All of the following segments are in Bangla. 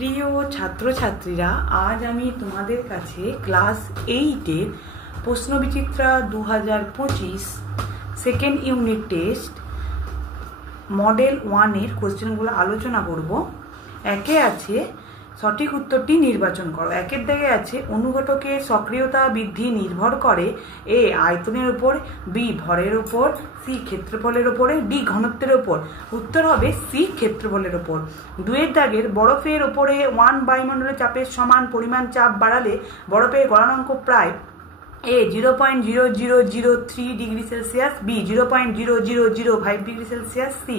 প্রিয় ছাত্রছাত্রীরা, আজ আমি তোমাদের কাছে ক্লাস 8-এর প্রশ্নবিচিত্রা 2025 সেকেন্ড ইউনিট টেস্ট মডেল 1-এর কোশ্চেনগুলো আলোচনা করব। একে আছে সঠিক উত্তরটি নির্বাচন করো। একের দাগে আছে অনুঘটকের সক্রিয়তা বৃদ্ধি নির্ভর করে এ আয়তনের উপর, বি ভরের উপর, সি ক্ষেত্রফলের উপরে, ডি ঘনত্বের উপর। উত্তর হবে সি ক্ষেত্রফলের উপর। দুয়ের দাগের বরফের উপরে 1 বায়ুমণ্ডলের চাপের সমান পরিমাণ চাপ বাড়ালে বরফের গলনাঙ্ক প্রায় A 0.0003 degree Celsius, B 0.0005 degree Celsius, C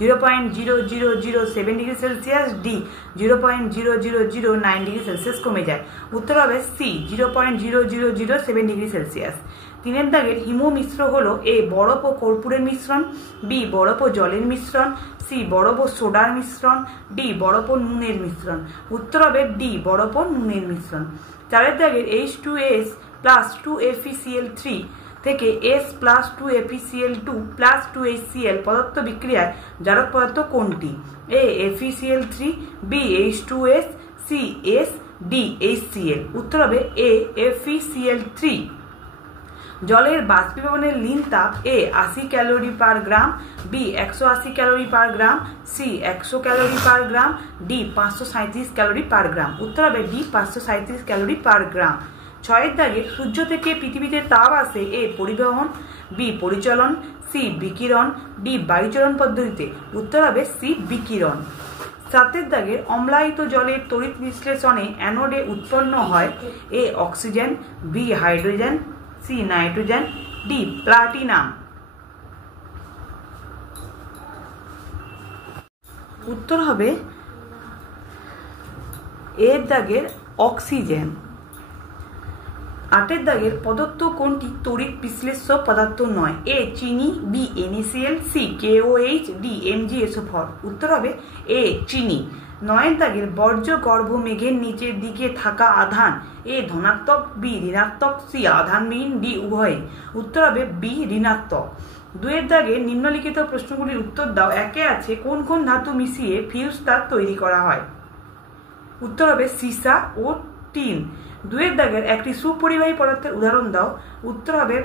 0.0007 degree Celsius, D 0.0009 degree Celsius কমে যায়। উত্তর হবে সি 0.0007 ডিগ্রি সেলসিয়াস। তিনের দাগের হিম মিশ্র হলো এ বরফ ও কর্পূরের মিশ্রণ, বি বরফ ও জলের মিশ্রণ, সি বরফ ও সোডার মিশ্রণ, ডি বরফ ও নুনের মিশ্রণ। উত্তর হবে ডি বরফ ও নুনের মিশ্রণ। চারের দাগের H2S প্লাস 2FeCl3 থেকে S plus 2FeCl2 plus 2HCl পদার্থ বিক্রিয়ায় জারক পদার্থ কোনটি? A FeCl3, B H2S, C S, D HCl। উত্তর হবে এ FeCl3। জলের বাষ্পীভবনের লীন তাপ A 80 calorie per gram, B 180 calorie per gram, C 100 calorie per gram, D 537 calorie per gram. উত্তর হবে ডি 537 ক্যালোরি পার গ্রাম। ছয়ের দাগে সূর্য থেকে পৃথিবীতে তাপ আসে এ পরিবহন, বি পরিচলন, সি বিকিরণ, ডি বায়ুচলন পদ্ধতিতে। উত্তর হবে সি বিকিরণ। সাতের দাগের অম্লায়িত জলের তড়িৎ বিশ্লেষণে অ্যানোডে উৎপন্ন হয় A oxygen, B hydrogen, C nitrogen, D platinum. উত্তর হবে এর দাগের অক্সিজেন। আটের দাগের পদার্থ কোনটি তড়িৎ বিশ্লেষ্য পদার্থ নয়? এ চিনি, B NaCl, C KOH, D MgSO4। উত্তর হবে এ চিনি। নয়ের দাগের বর্জ্য গর্ভ মেঘের নিচের দিকে থাকা আধান এ ধনাত্মক, বি ঋণাত্মক, সি আধানবিহীন, ডি উভয়। উত্তর হবে বি ঋণাত্মক। দুয়ের দাগে নিম্নলিখিত প্রশ্নগুলির উত্তর দাও। একে আছে কোন কোন ধাতু মিশিয়ে ফিউজ তার তৈরি করা হয়? উত্তর হবে সীসা ও টিন। দুয়ের দাগের একটি সুপরিবাহী পদার্থের উদাহরণ দাও। উত্তর হবে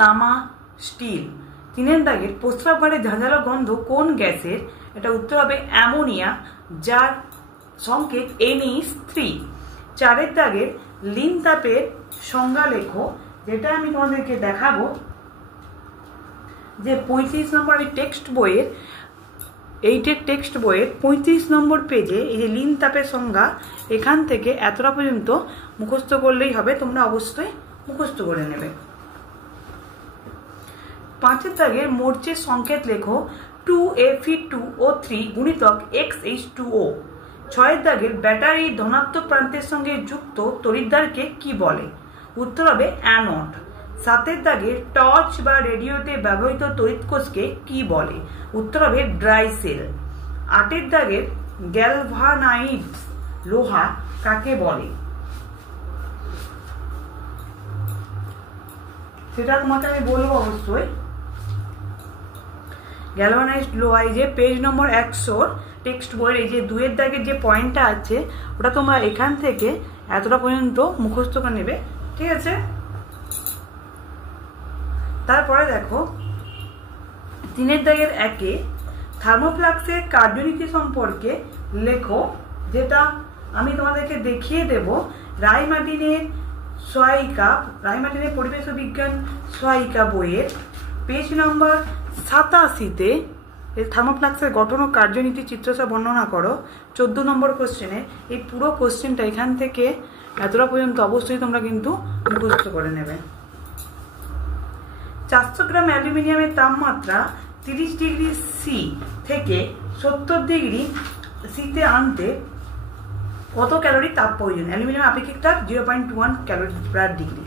তামা, স্টিল। তিনের দাগের প্রস্রাবগারে ঝাঁঝালো গন্ধ কোন গ্যাসের? এটা উত্তর হবে অ্যামোনিয়া, যার সংকেত NH3। চারের দাগের লীন তাপের সংজ্ঞা লেখো, যেটা আমি তোমাদেরকে দেখাবো যে 35 নম্বর টেক্সট বইয়ের 8-এর টেক্সট বইয়ের 35 নম্বর পেজে এই যে লীন তাপের সংজ্ঞা, এখান থেকে এতটা পর্যন্ত মুখস্থ করলেই হবে। তোমরা অবশ্যই মুখস্থ করে নেবে। পাঁচের দাগের মোর্চের সংকেত লেখো 2Fe2O3 গুণিতক XH2O। ছয়ের দাগের ব্যাটারির ধনাত্মক প্রান্তের সঙ্গে যুক্ত তড়িৎদ্বারকে কি বলে? উত্তর হবে অ্যানোড। সাতের দাগের টর্চ বা রেডিওতে ব্যবহৃত তড়িৎ কোষকে কি বলে? উত্তর হবে ড্রাই সেল। আটের দাগের গ্যালভানাইজড লোহা কাকে বলে? সেটা তোমাকে আমি বলবো অবশ্যই। গ্যালভানাইজড লোহা, এই যে পেজ নম্বর 100 টেক্সট বইয়ের এই যে দুয়ের দাগের যে পয়েন্টটা আছে, ওটা তোমরা এখান থেকে এতটা পর্যন্ত মুখস্থ করে নেবে, ঠিক আছে? তারপরে দেখো তিনের দাগের একে থার্মোফ্লাক্সের কার্যনীতি সম্পর্কে লেখো, যেটা আমি তোমাদেরকে দেখিয়ে দেব। রায়মার্টিনের সহায়িকা, রায়মার্টিনের পরিবেশ বিজ্ঞান সহায়িকা বইয়ের পেজ নম্বর 87-তে থার্মোফ্লাক্সের গঠন ও কার্যনীতি চিত্রসহ বর্ণনা করো। 14 নম্বর কোশ্চেনে এই পুরো কোশ্চেনটা এখান থেকে এতটা পর্যন্ত অবশ্যই তোমরা কিন্তু মুখস্থ করে নেবে। 400 গ্রাম অ্যালুমিনিয়ামের তাপমাত্রা 30 ডিগ্রি সি থেকে 70 ডিগ্রি সিতে আনতে কত ক্যালোরি তাপ প্রয়োজন? অ্যালুমিনিয়াম আপেক্ষিক তাপ 0.21 ক্যালোরি পার ডিগ্রি।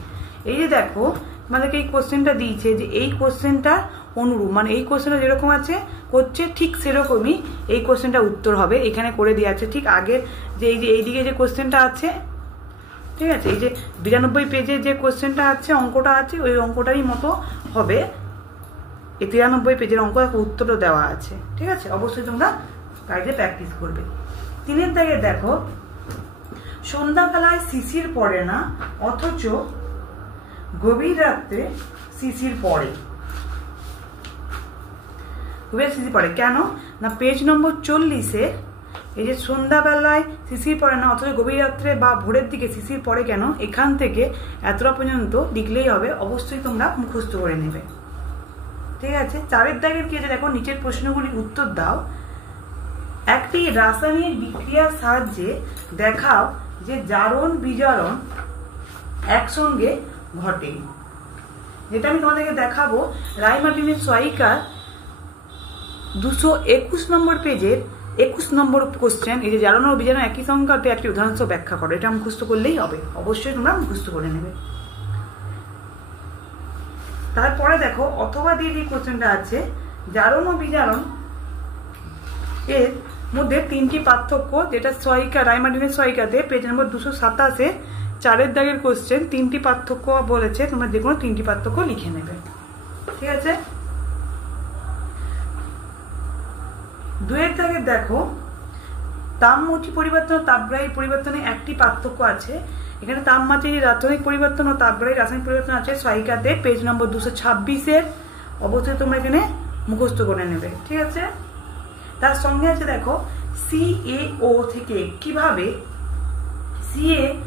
এই যে দেখো তোমাদেরকে এই কোশ্চেনটা দিয়েছে, যে এই কোশ্চেনটা অনুরূপ, মানে এই কোশ্চেনটা যেরকম আছে করছে ঠিক সেরকমই এই কোশ্চেনটা উত্তর হবে। এখানে করে দেওয়া আছে ঠিক আগের যে এই যে এইদিকে যে কোশ্চেনটা আছে, ঠিক আছে, এই যে 92 পেজে যে কোশ্চেনটা আছে, অঙ্কটা আছে, ওই অঙ্কটারই মতো হবে। এই 93 পেজের অঙ্ক উত্তরও দেওয়া আছে, ঠিক আছে? অবশ্যই তোমরা বাড়িতে প্র্যাকটিস করবে। 3 দাগে দেখো, সন্ধ্যাবেলায় শিশির পড়ে না অথচ গভীর রাত্রে শিশির পড়ে। গভীর শিশির পড়ে কেন না, পেজ নম্বর 40-এ এই যে সন্ধ্যাবেলায় শিশির পড়ে না অথচ গভীর রাত্রে বা ভোরের দিকে শিশির পড়ে কেন, এখান থেকে এতটা পর্যন্ত লিখলেই হবে। অবশ্যই তোমরা মুখস্থ করে নেবে। ঠিক আছে, 4 দাগের কি আছে দেখো, নিচের প্রশ্নগুলির উত্তর দাও। একটি রাসায়নিক বিক্রিয়ার সাহায্যে দেখাও যে জারণ বিজারণ একসঙ্গে ঘটে। যেটা আমি তোমাদেরকে দেখাবো, রায় মার্টিনের সহায়িকা 221 নম্বর পেজের 21 নম্বর কোশ্চেন। এই যে জারণ ও বিজারণ একই সংখ্যাতে একটি উদাহরণ ব্যাখ্যা করো। এটা মুখস্থ করলেই হবে, অবশ্যই তোমরা মুখস্থ করে নেবে। তারপরে দেখো, অথবা দিয়ে যে কোশ্চেনটা আছে, জারণ ও বিজারণ এর মধ্যে 3টি পার্থক্য, যেটা সহায়িকা রায় মার্টিনের সহায়িকাতে পেজ নম্বর 227-এ 4 দাগের কোশ্চেন। 3টি পার্থক্য বলেছে, তোমরা যে কোনো 3টি পার্থক্য লিখে নেবে। ঠিক আছে, 2 দাগের দেখো, তাপমুঠি পরিবর্তন ও তাপগ্রাহী পরিবর্তনে একটি পার্থক্য আছে। এখানে তাপমাত্রার রাসায়নিক পরিবর্তন ও তাপগ্রাহী রাসায়নিক পরিবর্তন আছে সহায়িকাতে পেজ নম্বর 226-এর। অবশ্যই তোমরা এখানে মুখস্থ করে নেবে। ঠিক আছে, তার সঙ্গে আছে দেখো, CaO থেকে কিভাবে CaOH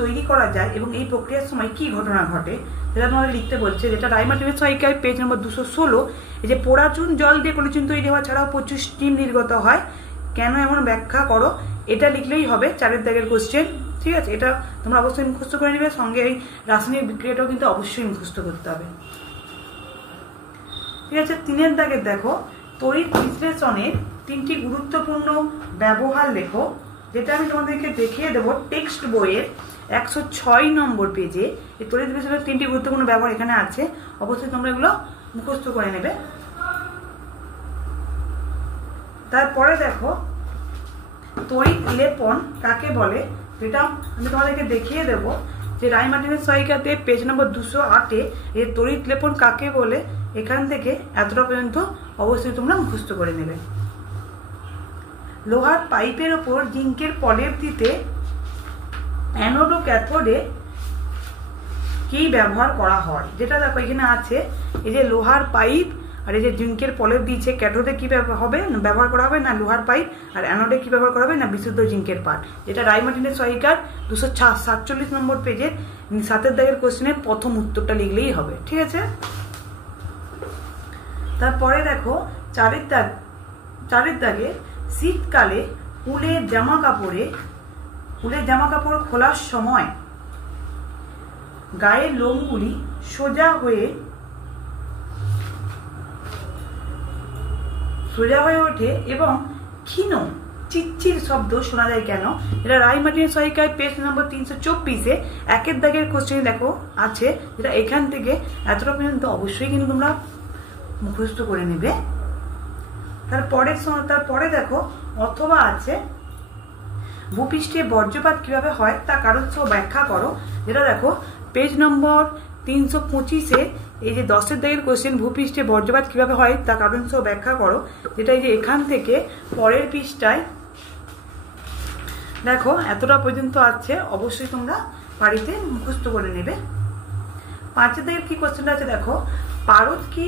তৈরি করা যায় এবং এই প্রক্রিয়ার সময় কি ঘটনা ঘটে, যেটা তোমাদের লিখতে বলছে। যেটা রায় মার্টিনের সহায়িকায় পেজ নম্বর 216। এই যে পোড়াচুন জল দিয়ে পলিচুন তৈরি হওয়া ছাড়াও প্রচুর স্টিম নির্গত হয়, কেন এমন ব্যাখ্যা করো। এটা লিখলেই হবে 4 দাগের কোশ্চেন। ঠিক আছে, এটা তোমরা অবশ্যই মুখস্থ করে নেবে। সঙ্গে এই রাসায়নিক বিক্রিয়াটাও কিন্তু অবশ্যই মুখস্থ করতে হবে। ঠিক আছে, 3 দাগের দেখো, তড়িৎ বিশ্লেষণের 3টি গুরুত্বপূর্ণ ব্যবহার লেখো। যেটা আমি তোমাদেরকে দেখিয়ে দেবো টেক্সট বইয়ের 106 নম্বর পেজে। এই তড়িৎ বিশ্লেষণের 3টি গুরুত্বপূর্ণ ব্যবহার এখানে আছে, অবশ্যই তোমরা এগুলো মুখস্থ করে নেবে। তারপরে দেখো, তড়িৎ লেপন কাকে বলে, যেটা আমি তোমাদেরকে দেখিয়ে দেবো যে রায় মার্টিনের সহায়িকাতে পেজ নম্বর 208-এ এই তড়িৎ লেপন কাকে বলে। এখান থেকে এতটা পর্যন্ত অবশ্যই তোমরা মুখস্থ করে নেবে। লোহার পাইপের ওপর জিঙ্কের প্রলেপ দিতে অ্যানোড ও ক্যাথোডে কি ব্যবহার করা হয়। যেটা দেখো এখানে আছে, এই যে লোহার পাইপ আর এই যে জিঙ্কের প্রলেপ দিয়েছে, ক্যাথোডে কি ব্যবহার করা হবে না লোহার পাইপ, আর অ্যানোডে কি ব্যবহার করা হবে না বিশুদ্ধ জিঙ্কের পাট। যেটা রায় মার্টিনের সহায়িকার 247 নম্বর পেজের 7 দাগের কোশ্চেনের প্রথম উত্তরটা লিখলেই হবে। ঠিক আছে, তারপরে দেখো 4 দাগে, শীতকালে উলের জামা কাপড় খোলার সময় গায়ের লোমগুলি সোজা হয়ে ওঠে এবং ক্ষীণ চিচ্চির শব্দ শোনা যায় কেন। এটা রায় মার্টিনের সহায়িকায় পেজ নম্বর 324-এ 1 দাগের কোশ্চেন দেখো আছে, যেটা এখান থেকে এতটা পর্যন্ত অবশ্যই কিন্তু তোমরা মুখস্থ করে নেবে। তারপরে দেখো, অথবা আছে, ভূপৃষ্ঠে বজ্রপাত কিভাবে হয় তা কারণ সহ ব্যাখ্যা করো। যেটা দেখো পেজ নম্বর 325-এ এই যে 10 দাগের কোশ্চেন, ভূপৃষ্ঠে বজ্রপাত কিভাবে হয় তা কারণ সহ ব্যাখ্যা করো। যেটা এই যে এখান থেকে পরের পৃষ্ঠায় দেখো এতটা পর্যন্ত আছে, অবশ্যই তোমরা বাড়িতে মুখস্থ করে নেবে। 5 দাগের কি কোশ্চেনটা আছে দেখো, পারদ কি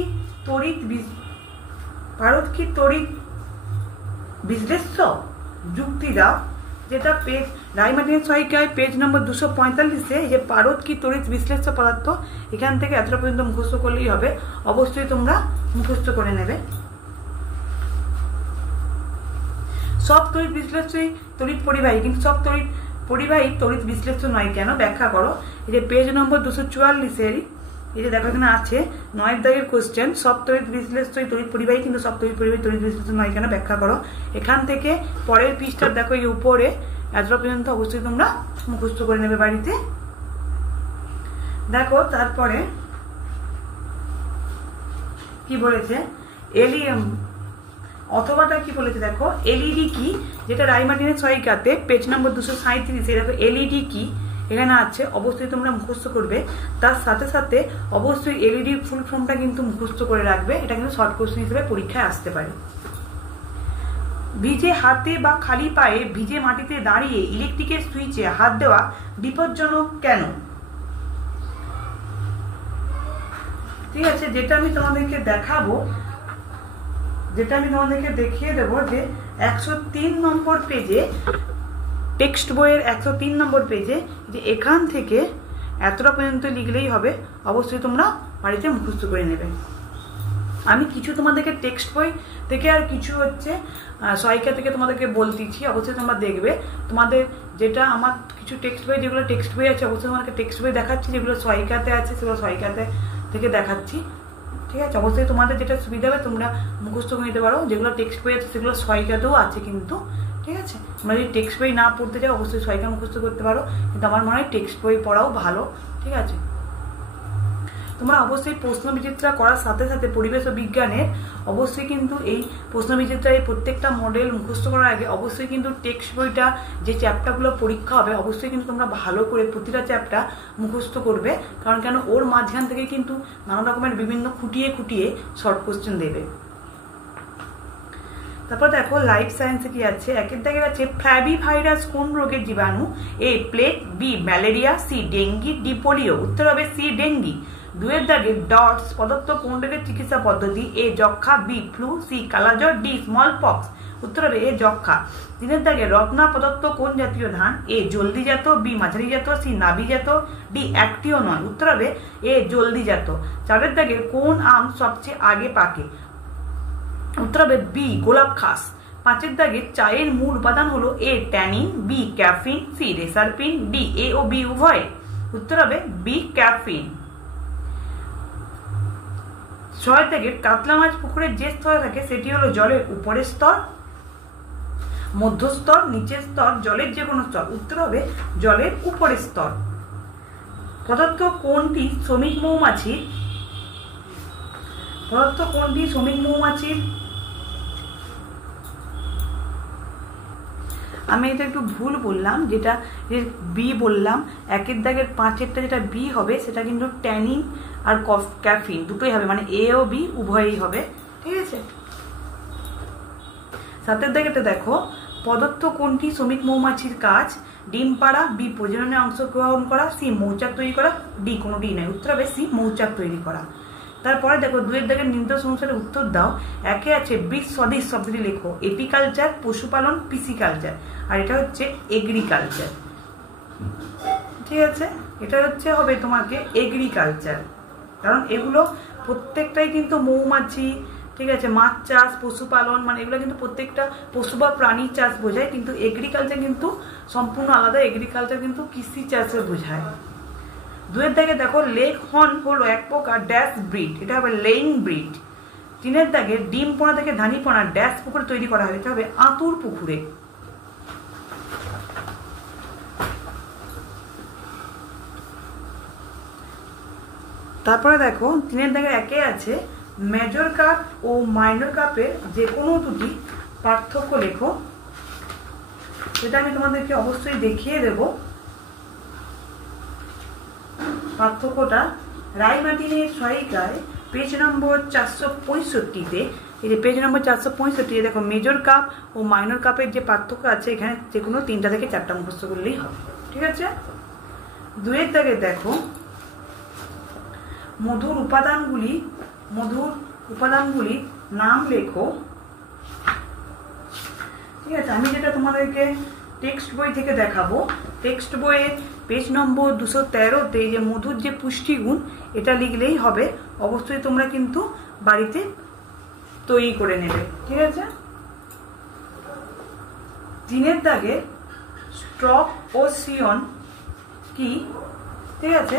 তড়িৎ বিশ্লেষ্য, যুক্তি দাও। যেটা রায় মার্টিনের সহায়িকায় পেজ নম্বর 245-এ এই যে পারদ কি তড়িৎ বিশ্লেষ্য পদার্থ, এখান থেকে এতটা পর্যন্ত মুখস্থ করলেই হবে, অবশ্যই তোমরা মুখস্থ করে নেবে। সব তড়িৎ বিশ্লেষ্যই তড়িৎ পরিবাহী, কিন্তু সব তড়িৎ পরিবাহী তড়িৎ বিশ্লেষ্য নয় কেন, ব্যাখ্যা করো। এই যে পেজ নম্বর 244-এর এই যে দেখো এখানে আছে 9 দাগের কোশ্চেন, সব তড়িৎ বিশ্লেষ্যই তড়িৎ পরিবাহী কিন্তু সব তড়িৎ পরিবাহী তড়িৎ বিশ্লেষ্য নয় কেন, ব্যাখ্যা করো। এখান থেকে পরের পৃষ্ঠার দেখো এই উপরে এতটা পর্যন্ত অবশ্যই তোমরা মুখস্থ করে নেবে বাড়িতে। দেখো তারপরে কি বলেছে, অথবাটা কি বলেছে দেখো, এলইডি কি, যেটা রায় মার্টিনের সহায়িকাতে পেজ নম্বর 237-এ দেখো এলইডি কি এখানে আছে, অবশ্যই তোমরা মুখস্থ করবে। তার সাথে সাথে অবশ্যই এলইডি ফুল ফর্মটা কিন্তু মুখস্থ করে রাখবে, এটা কিন্তু শর্ট কোশ্চেন হিসেবে পরীক্ষায় আসতে পারে। ভিজে হাতে বা খালি পায়ে ভিজে মাটিতে দাঁড়িয়ে ইলেকট্রিকের সুইচে হাত দেওয়া বিপজ্জনক কেন? ঠিক আছে, যেটা আমি তোমাদেরকে দেখাবো, যেটা আমি তোমাদেরকে দেখিয়ে দেবো যে 103 নম্বর পেজে, টেক্সট বইয়ের 103 নম্বর পেজে, যে এখান থেকে এতটা পর্যন্ত লিখলেই হবে। অবশ্যই তোমরা বাড়িতে মুখস্থ করে নেবে। আমি কিছু তোমাদেরকে টেক্সট বই থেকে আর কিছু হচ্ছে সহায়িকা থেকে তোমাদেরকে বলতেছি, অবশ্যই তোমরা দেখবে। তোমাদের যেটা আমার কিছু টেক্সট বই, যেগুলো টেক্সট বই আছে, অবশ্যই তোমাদেরকে টেক্সট বই দেখাচ্ছি। যেগুলো সহায়িকাতে আছে সেগুলো সহায়িকাতে থেকে দেখাচ্ছি। ঠিক আছে, অবশ্যই তোমাদের যেটা সুবিধা হবে তোমরা মুখস্থ করে নিতে পারো। যেগুলো টেক্সট বই আছে সেগুলো সহায়িকাতেও আছে কিন্তু। ঠিক আছে, তোমরা যদি টেক্সট বই না পড়তে চাও অবশ্যই সহায়িকা মুখস্থ করতে পারো, কিন্তু আমার মনে হয় টেক্সট বই পড়াও ভালো। ঠিক আছে, তোমরা অবশ্যই প্রশ্নবিচিত্রা করার সাথে সাথে পরিবেশ ও বিজ্ঞানের অবশ্যই কিন্তু এই প্রশ্নবিচিত্রার প্রত্যেকটা মডেল মুখস্থ করার আগে অবশ্যই কিন্তু টেক্সট বইটা যে চ্যাপ্টারগুলো পরীক্ষা হবে অবশ্যই কিন্তু তোমরা ভালো করে প্রতিটা চ্যাপ্টার মুখস্থ করবে। কারণ কেন, ওর মাঝখান থেকে কিন্তু নানা রকমের বিভিন্ন খুঁটিয়ে খুঁটিয়ে শর্ট কোশ্চেন দেবে। তারপর দেখো লাইফ সায়েন্সে কি আছে। একের দাগের আছে ফ্ল্যাবি ভাইরাস কোন রোগের জীবাণু? A plague, B malaria, C dengue, D polio. উত্তর হবে সি ডেঙ্গি। দুয়ের দাগে ডটস পদার্থ কোন রোগের চিকিৎসা পদ্ধতি? এ যক্ষা, বি ফ্লু, সি কালাজ্বর, ডি স্মল পক্স। উত্তর হবে এ যক্ষা। তিনের দাগে রত্না পদার্থ কোন জাতীয় ধান? এ জলদি জাত, বি মাঝারি জাত, সি নাবি জাত, ডি একটিও নয়। উত্তর হবে এ জলদি জাত। চারের দাগে কোন আম সবচেয়ে আগে পাকে? উত্তর হবে বি গোলাপ খাস। পাঁচের দাগে চায়ের মূল উপাদান হলো A tannin, B caffeine, C reserpine, D A ও বি উভয়। উত্তর হবে বি ক্যাফিন। ছয় থেকে কাতলা মাছ পুকুরের যে স্তরে থাকে সেটি হলো জলের উপরের স্তর, মধ্যস্তর, নিচের স্তর, জলের যে কোনো স্তর। উত্তর হবে জলের উপরের স্তর। পদার্থ কোনটি শ্রমিক মৌমাছির? পদার্থ কোনটি শ্রমিক মৌমাছির? আমি এটা একটু ভুল বললাম, যেটা বি বললাম। একের দাগের পাঁচেরটা যেটা বি হবে সেটা কিন্তু ট্যানিন আর ক্যাফিন দুটোই হবে, মানে এ ও বি উভয়ই হবে। ঠিক আছে, সাতের দাগেরটা দেখো পদার্থ কোনটি শ্রমিক মৌমাছির কাজ? ডিম পাড়া, বি প্রজননে অংশগ্রহণ করা, সি মৌচাক তৈরি করা, ডি কোনোটি নয়। উত্তর হবে সি মৌচাক তৈরি করা। তারপরে দেখো দুয়ের দাগের নির্দেশ অনুসারে উত্তর দাও। একে আছে বীজ সদৃশ শব্দটি লেখো। এপিকালচার, পশুপালন, পিসিকালচার, আর এটা হচ্ছে এগ্রিকালচার। ঠিক আছে, এটা হচ্ছে হবে তোমাকে এগ্রিকালচার, কারণ এগুলো প্রত্যেকটাই কিন্তু মৌমাছি, ঠিক আছে, মাছ চাষ, পশুপালন, মানে এগুলো কিন্তু প্রত্যেকটা পশু বা প্রাণী চাষ বোঝায়, কিন্তু এগ্রিকালচার কিন্তু সম্পূর্ণ আলাদা। এগ্রিকালচার কিন্তু কৃষি চাষে বোঝায়। দুয়ের দাগে দেখো লেগ হর্ন হলো এক প্রকার ড্যাশ ব্রিড, এটা হবে লেইং ব্রিড। তিনের দাগে ডিম পোনা থেকে ধানি পোনা ড্যাশ পুকুরে তৈরি করা হয়, এটা হবে আঁতুর পুকুরে। তারপরে দেখো তিনের দাগে একে আছে মেজর কাপ ও মাইনর কাপের যে কোনো দুটি পার্থক্য লেখো। সেটা আমি তোমাদেরকে অবশ্যই দেখিয়ে দেব পার্থক্যটা। রায়মার্টিনের সহায়িকায় পেজ নম্বর 465-তে, এই যে পেজ নম্বর 465 দেখো মেজর কাপ ও মাইনর কাপের যে পার্থক্য আছে, এখানে যে কোনো 3টা থেকে 4টা মুখস্থ করলেই হবে। ঠিক আছে, দুয়ের দাগে দেখো মধুর উপাদানগুলি নাম লেখো। ঠিক আছে, আমি যেটা তোমাদেরকে টেক্সট বই থেকে দেখাবো, টেক্সট বইয়ের পেজ নম্বর 213-তে যে মধুর যে পুষ্টিগুণ, এটা লিখলেই হবে। অবশ্যই তোমরা কিন্তু বাড়িতে তৈরি করে নেবে। ঠিক আছে, তিনের দাগে স্ট্রক ও সিয়ন কি? ঠিক আছে,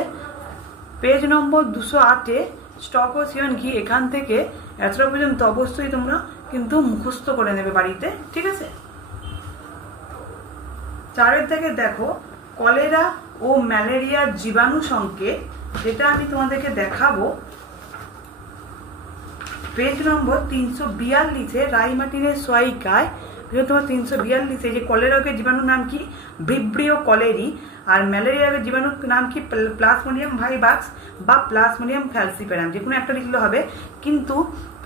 পেজ নম্বর 208-এ স্টক ও সিয়ন কি, এখান থেকে এতটা পর্যন্ত অবশ্যই তোমরা কিন্তু মুখস্থ করে নেবে বাড়িতে। ঠিক আছে, চারের থেকে দেখো কলেরা ও ম্যালেরিয়ার জীবাণু সংকেত, যেটা আমি তোমাদেরকে দেখাবো পেজ নম্বর 342-এ রায়মার্টিনের সহায়িকায়। তোমার 342-এ যে কলেরা রোগের জীবাণুর নাম কি? Vibrio colliery. আর ম্যালেরিয়া রোগের জীবাণুর নাম কি? প্লাজমোডিয়াম ভাইভাক্স বা প্লাজমোডিয়াম ফ্যালসিপারাম, যে কোনো একটা লিখলে হবে। কিন্তু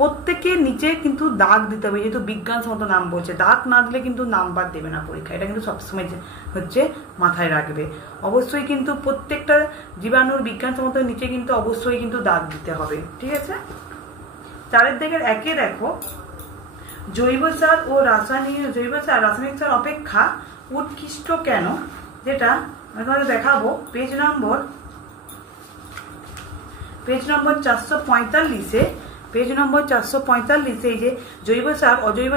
প্রত্যেকের নিচে কিন্তু দাগ দিতে হবে, যেহেতু বিজ্ঞানসম্মত নাম বলছে, দাগ না দিলে কিন্তু নাম্বার দেবে না পরীক্ষা, এটা কিন্তু সবসময় হচ্ছে মাথায় রাখবে। অবশ্যই কিন্তু প্রত্যেকটা জীবাণুর বিজ্ঞানসম্মত নিচে কিন্তু অবশ্যই কিন্তু দাগ দিতে হবে, ঠিক আছে। 4 দাগের 1 দেখো, জৈব সার ও রাসায়নিক সার অপেক্ষা উৎকৃষ্ট কেন, যেটা আমি তোমাদের দেখাবো পেজ নম্বর 445-এ। পেজ নম্বর 445 এই যে জৈব সার অজৈব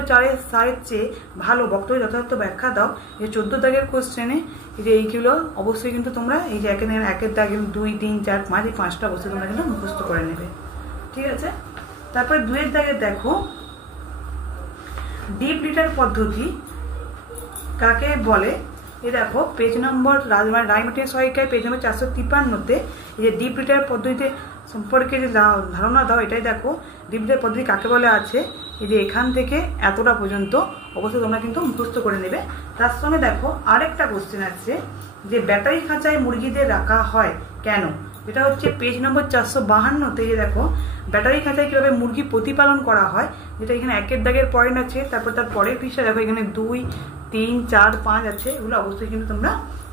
সারের চেয়ে ভালো বক্তব্য যথার্থ ব্যাখ্যা দাও, এই 14 দাগের কোশ্চেনে এই যে এইগুলো অবশ্যই কিন্তু তোমরা এই যে 1 দাগের 2, 3, 4, 5 এই 5টা অবশ্যই তোমরা কিন্তু মুখস্থ করে নেবে, ঠিক আছে। তারপরে 2 দাগে দেখো, ডিপ লিটার পদ্ধতি কাকে বলে, এই দেখো পেজ নম্বর রায়মার্টিন সহায়িকায় পেজ নম্বর 453-তে এই যে ডিপ লিটার পদ্ধতিতে সম্পর্কে যে ধারণা দাও, এটাই দেখো ডিপ লিটার পদ্ধতি কাকে বলে আছে, এই যে এখান থেকে এতটা পর্যন্ত অবশ্যই তোমরা কিন্তু মুখস্থ করে নেবে। তার সঙ্গে দেখো আরেকটা কোশ্চেন আছে যে ব্যাটারি খাঁচায় মুরগিদের রাখা হয় কেন, এটা হচ্ছে পেজ নম্বর 452-তে। যে দেখো ব্যাটারি খাঁচায় কিভাবে মুরগি প্রতিপালন করা হয়, যেটা এখানে 1 দাগের পয়েন্ট আছে। তারপর তার পরের পৃষ্ঠা দেখো এখানে 2, 3, 4, 5 আছে, এগুলো অবশ্যই কিন্তু তোমরা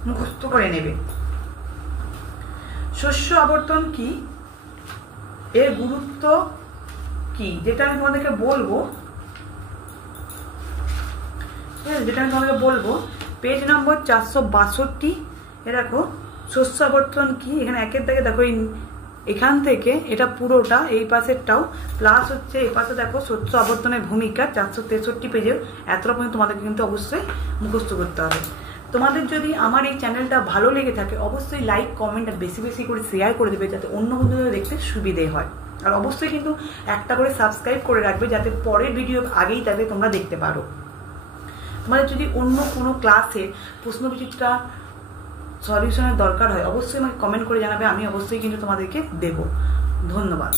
মুখস্থ করে নেবে। শস্য আবর্তন কি, এর গুরুত্ব কি, যেটা আমি তোমাদেরকে বলবো, পেজ নম্বর 462 এ দেখো শস্য আবর্তন কি, এখানে 1 দাগে দেখো এখান থেকে এটা পুরোটা এই পাশেরটাও প্লাস হচ্ছে এই পাশে দেখো শস্য আবর্তনের ভূমিকা 463 পেজের এতটা পর্যন্ত তোমাদেরকে কিন্তু অবশ্যই মুখস্থ করতে হবে। তোমাদের যদি আমার এই চ্যানেলটা ভালো লেগে থাকে অবশ্যই লাইক, কমেন্ট আর বেশি বেশি করে শেয়ার করে দেবে, যাতে অন্য বন্ধুদের দেখতে সুবিধে হয়। আর অবশ্যই কিন্তু একটা করে সাবস্ক্রাইব করে রাখবে, যাতে পরের ভিডিও আগেই তাদের তোমরা দেখতে পারো। তোমাদের যদি অন্য কোনো ক্লাসের প্রশ্নবিচিত্রা সলিউশনের দরকার হয় অবশ্যই আমাকে কমেন্ট করে জানাবে, আমি অবশ্যই কিন্তু তোমাদেরকে দেব। ধন্যবাদ।